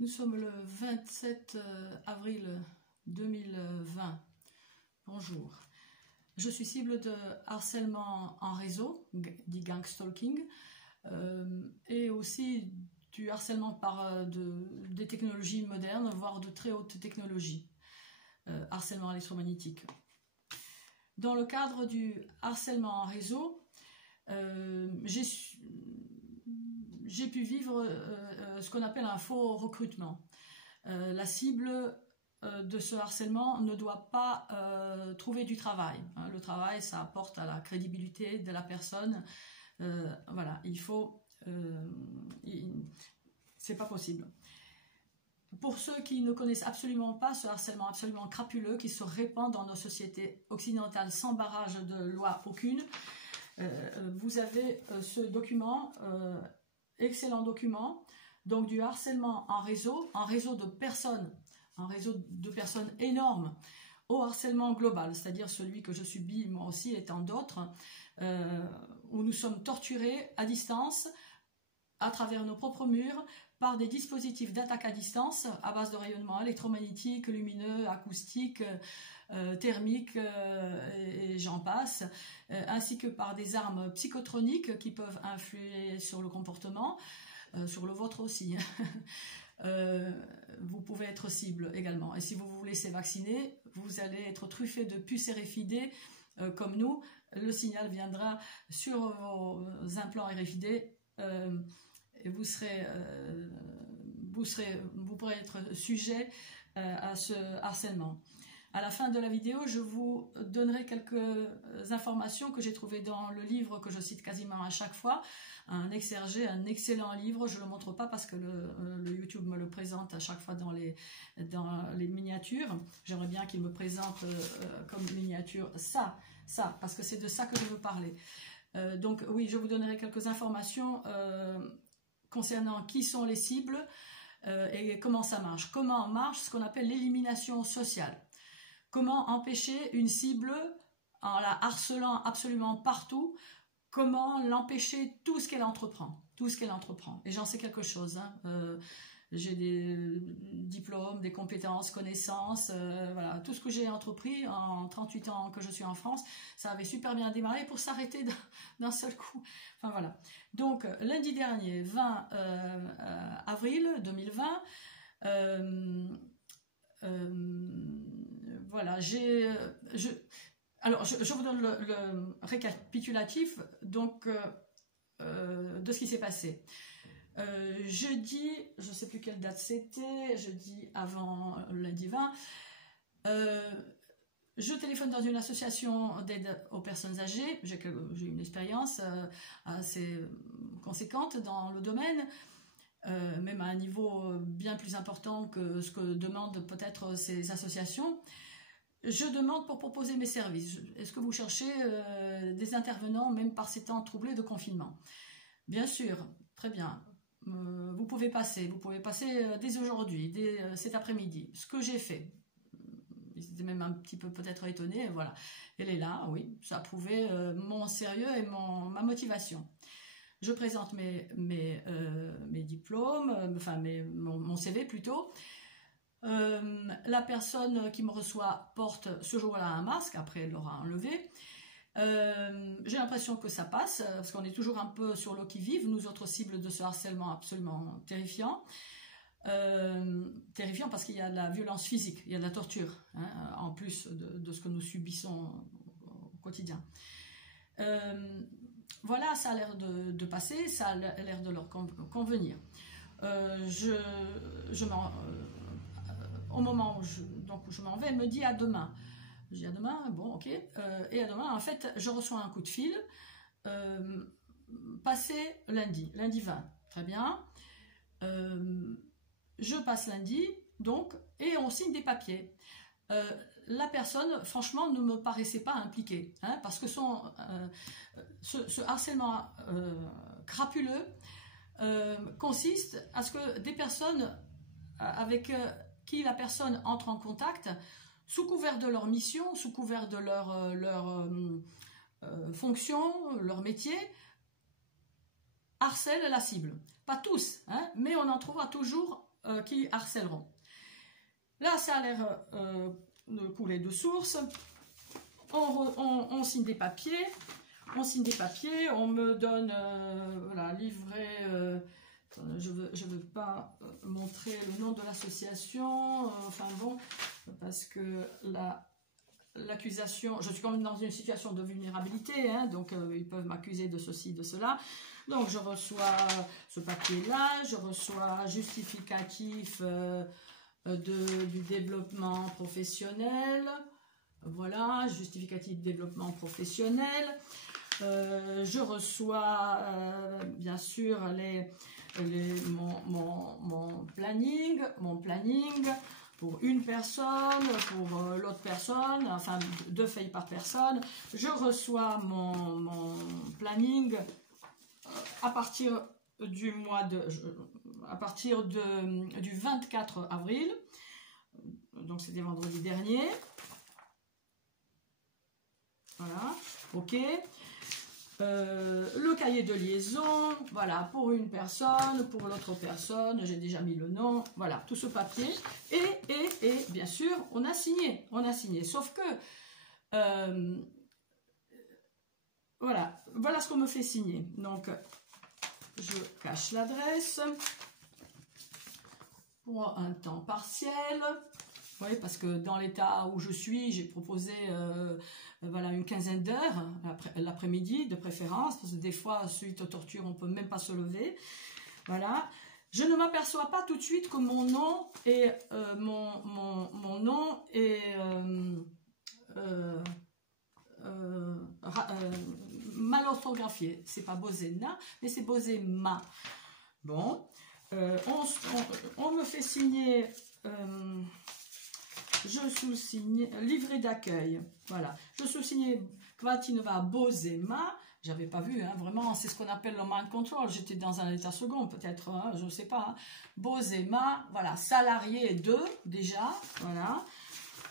Nous sommes le 27 avril 2020. Bonjour. Je suis cible de harcèlement en réseau, dit gang stalking, et aussi du harcèlement par des technologies modernes, voire de très haute technologie, harcèlement électromagnétique. Dans le cadre du harcèlement en réseau, j'ai pu vivre ce qu'on appelle un faux recrutement. La cible de ce harcèlement ne doit pas trouver du travail. Le travail, ça apporte à la crédibilité de la personne. Voilà, c'est pas possible. Pour ceux qui ne connaissent absolument pas ce harcèlement absolument crapuleux qui se répand dans nos sociétés occidentales sans barrage de loi aucune, vous avez ce document, excellent document, donc du harcèlement en réseau de personnes, un réseau de personnes énormes, au harcèlement global, c'est-à-dire celui que je subis moi aussi et tant d'autres, où nous sommes torturés à distance, à travers nos propres murs, par des dispositifs d'attaque à distance à base de rayonnement électromagnétique, lumineux, acoustique, thermique et j'en passe, ainsi que par des armes psychotroniques qui peuvent influer sur le comportement, sur le vôtre aussi. Vous pouvez être cible également. Et si vous vous laissez vacciner, vous allez être truffé de puces RFID comme nous. Le signal viendra sur vos implants RFID et vous pourrez être sujet à ce harcèlement. À la fin de la vidéo, je vous donnerai quelques informations que j'ai trouvées dans le livre que je cite quasiment à chaque fois, un exergé, un excellent livre. Je ne le montre pas parce que le YouTube me le présente à chaque fois dans les miniatures. J'aimerais bien qu'il me présente comme miniature ça, parce que c'est de ça que je veux parler. Donc oui, je vous donnerai quelques informations concernant qui sont les cibles et comment ça marche. Comment marche ce qu'on appelle l'élimination sociale. Comment empêcher une cible en la harcelant absolument partout. Comment l'empêcher tout ce qu'elle entreprend. Tout ce qu'elle entreprend. Et j'en sais quelque chose. Hein. J'ai des diplômes, des compétences, connaissances, voilà, tout ce que j'ai entrepris en 38 ans que je suis en France, ça avait super bien démarré pour s'arrêter d'un seul coup. Enfin voilà. Donc lundi dernier, 20 avril 2020, voilà, alors je vous donne le récapitulatif donc de ce qui s'est passé. Jeudi, je ne sais plus quelle date c'était, jeudi avant lundi 20, je téléphone dans une association d'aide aux personnes âgées. J'ai une expérience assez conséquente dans le domaine, même à un niveau bien plus important que ce que demandent peut-être ces associations. Je demande pour proposer mes services. Est-ce que vous cherchez des intervenants même par ces temps troublés de confinement? Bien sûr, très bien. Vous pouvez passer dès aujourd'hui, dès cet après-midi. Ce que j'ai fait. Ils étaient même un petit peu peut-être étonnés. Voilà. Elle est là, oui. Ça a prouvé mon sérieux et ma motivation. Je présente mes diplômes, enfin mon CV plutôt. La personne qui me reçoit porte ce jour-là un masque, après elle l'aura enlevé. J'ai l'impression que ça passe, parce qu'on est toujours un peu sur l'eau qui vive, nous autres cibles de ce harcèlement absolument terrifiant. Terrifiant parce qu'il y a de la violence physique, il y a de la torture, hein, en plus de ce que nous subissons au quotidien. Voilà, ça a l'air de passer, ça a l'air de leur convenir. Au moment où je m'en vais, elle me dit à demain. Je dis à demain, bon, ok. Et à demain, en fait, je reçois un coup de fil. Passé lundi 20, très bien. Je passe lundi, donc, et on signe des papiers. La personne, franchement, ne me paraissait pas impliquée, hein, parce que ce harcèlement crapuleux consiste à ce que des personnes avec qui la personne entre en contact, sous couvert de leur mission, sous couvert de leur fonction, leur métier, harcèlent la cible. Pas tous, hein, mais on en trouvera toujours qui harcèleront. Là, ça a l'air de couler de source. On signe des papiers. On me donne, voilà, livret. Je veux pas montrer le nom de l'association. Enfin bon, parce que l'accusation, je suis quand même dans une situation de vulnérabilité, hein, donc ils peuvent m'accuser de ceci, de cela. Donc je reçois ce papier-là, je reçois justificatif du développement professionnel. Voilà, justificatif de développement professionnel. Je reçois bien sûr mon planning pour une personne, pour l'autre personne, enfin 2 feuilles par personne. Je reçois mon planning à partir du du 24 avril, donc c'était vendredi dernier. Voilà, ok. Le cahier de liaison, voilà, pour une personne, pour l'autre personne, j'ai déjà mis le nom, voilà, tout ce papier. Et bien sûr, on a signé, sauf que, voilà ce qu'on me fait signer. Donc, je cache l'adresse pour un temps partiel. Oui, parce que dans l'état où je suis, j'ai proposé voilà, une quinzaine d'heures, l'après-midi de préférence, parce que des fois, suite aux tortures, on ne peut même pas se lever. Voilà. Je ne m'aperçois pas tout de suite que mon nom est, mal orthographié. C'est pas Bozena, mais c'est Bozema. Bon. On me fait signer... je sous-signe livret d'accueil, voilà, je sous-signe Kvatinova Bozema, j'avais pas vu, hein, vraiment, c'est ce qu'on appelle le mind control, j'étais dans un état second, peut-être, hein, je ne sais pas, hein. Bozema, voilà, salarié 2, déjà, voilà,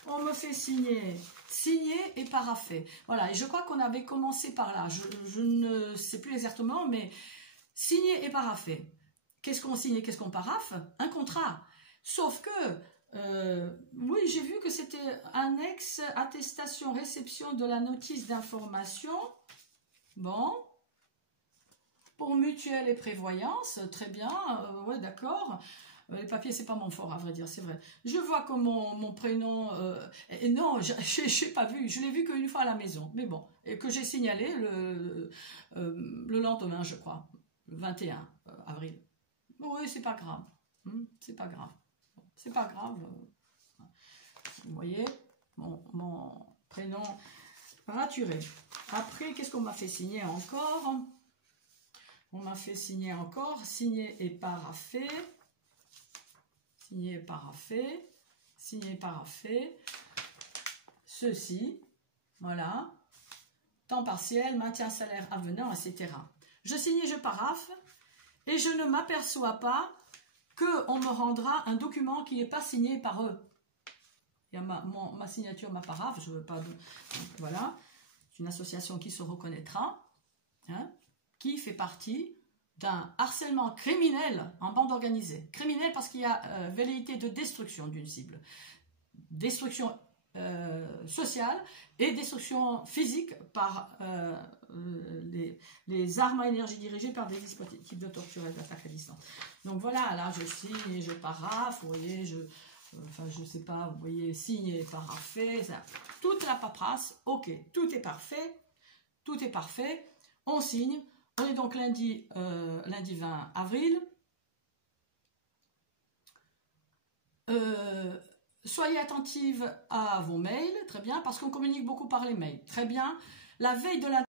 on me fait signer et paraphé, voilà, et je crois qu'on avait commencé par là, je ne sais plus exactement, mais signer et paraphé, qu'est-ce qu'on signe et qu'est-ce qu'on paraphe? Un contrat, sauf que oui, j'ai vu que c'était annexe attestation réception de la notice d'information. Bon. Pour mutuelle et prévoyance, très bien. Ouais, d'accord. Les papiers, c'est pas mon fort, à vrai dire, c'est vrai. Je vois que mon prénom... non, je n'ai pas vu. Je l'ai vu qu'une fois à la maison. Mais bon. Et que j'ai signalé le lendemain, je crois. Le 21 avril. Oui, c'est pas grave. C'est pas grave. C'est pas grave. Vous voyez, mon prénom raturé. Après, qu'est-ce qu'on m'a fait signer encore? On m'a fait signer encore, signé et paraphé. Signé et paraphé. Signé et paraphé. Ceci, voilà. Temps partiel, maintien salaire avenant, etc. Je signe et je paraphe. Et je ne m'aperçois pas qu'on me rendra un document qui n'est pas signé par eux. Il y a ma signature, ma paraphe, je ne veux pas... Donc, voilà, c'est une association qui se reconnaîtra, hein, qui fait partie d'un harcèlement criminel en bande organisée. Criminel parce qu'il y a velléité de destruction d'une cible. Destruction sociale et destruction physique par les armes à énergie dirigées par des dispositifs de torture et d'attaque à distance. Donc voilà, là je signe et je paraphe, vous voyez, enfin je sais pas, vous voyez, signe et paraphé, toute la paperasse, ok, tout est parfait, on signe, on est donc lundi 20 avril. Soyez attentive à vos mails, très bien, parce qu'on communique beaucoup par les mails, très bien. La veille de la